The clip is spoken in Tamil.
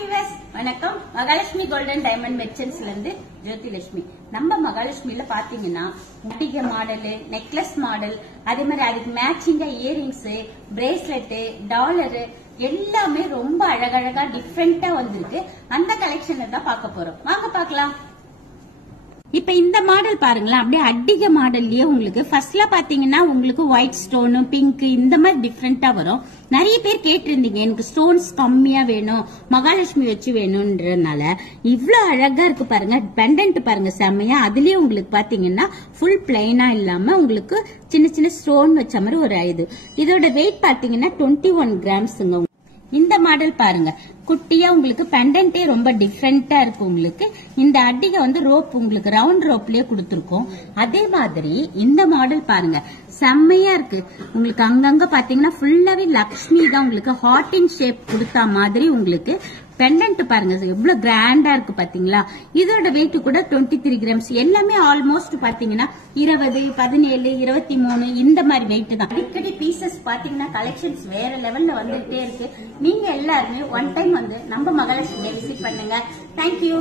வியூவர்ஸ் வணக்கம். மகாலட்சுமி கோல்டன் டைமண்ட் மெர்ச்சன்ட்ஸ்ல இருந்து ஜோதிலட்சுமி. நம்ம மகாலட்சுமில பாத்தீங்கன்னா அடிக மாடல், நெக்லஸ் மாடல், அதே மாதிரி அதுக்கு மேட்சிங்கா இயரிங்ஸ், பிரேஸ்லெட், டாலர் எல்லாமே ரொம்ப அழகழகா டிஃப்ரெண்டா வந்திருக்கு. அந்த கலெக்ஷன் தான் பார்க்க போறோம். வாங்க பார்க்கலாம். இப்ப இந்த மாடல் பாருங்களேன், அப்படியே அடிக மாடல்லயே உங்களுக்கு ஃபர்ஸ்ட்ல பாத்தீங்கன்னா உங்களுக்கு ஒயிட் ஸ்டோன், பிங்க் இந்த மாதிரி டிஃப்ரெண்டா வரும். நிறைய பேர் கேட்டிருந்தீங்க எனக்கு ஸ்டோன்ஸ் கம்மியா வேணும், மகாலட்சுமி வச்சு வேணும்ன்றதுனால இவ்வளவு அழகா இருக்கு பாருங்க. பெண்டன்ட் பாருங்க செம்மையா. அதுலயே உங்களுக்கு பாத்தீங்கன்னா ஃபுல் பிளைனா இல்லாம உங்களுக்கு சின்ன சின்ன ஸ்டோன் வச்ச மாதிரி ஒரு இதோட வெயிட் பாத்தீங்கன்னா 21 கிராம்ஸ்ங்க. இந்த மாடல் பாருங்க, குட்டியா உங்களுக்கு பெண்டன்ட்டே ரொம்ப டிஃப்ரெண்டா இருக்கு. உங்களுக்கு இந்த அடிகை வந்து ரோப் உங்களுக்கு ரவுண்ட் ரோப்லயே கொடுத்துருக்கோம். அதே மாதிரி இந்த மாடல் பாருங்க செம்மையா இருக்கு. உங்களுக்கு அங்கங்க பாத்தீங்கன்னா ஃபுல்லாவே லக்ஷ்மி தான் உங்களுக்கு ஹார்டின் ஷேப் கொடுத்த மாதிரி உங்களுக்கு பெண்டன்ட் பாருங்க எவ்வளவு கிராண்டா இருக்கு பாத்தீங்களா. இதோட வெயிட் கூட 23 கிராம்ஸ். எல்லாமே ஆல்மோஸ்ட் பாத்தீங்கன்னா 20, 17, 23 இந்த மாதிரி வெயிட் தான். அடிக்கடி பீசஸ் பாத்தீங்கன்னா கலெக்ஷன்ஸ் வேற லெவல்ல வந்துட்டே இருக்கு. நீங்க எல்லாருமே ஒன் டைம் வந்து நம்ம மகாலட்சுமி விசிட் பண்ணுங்க. தேங்க்யூ.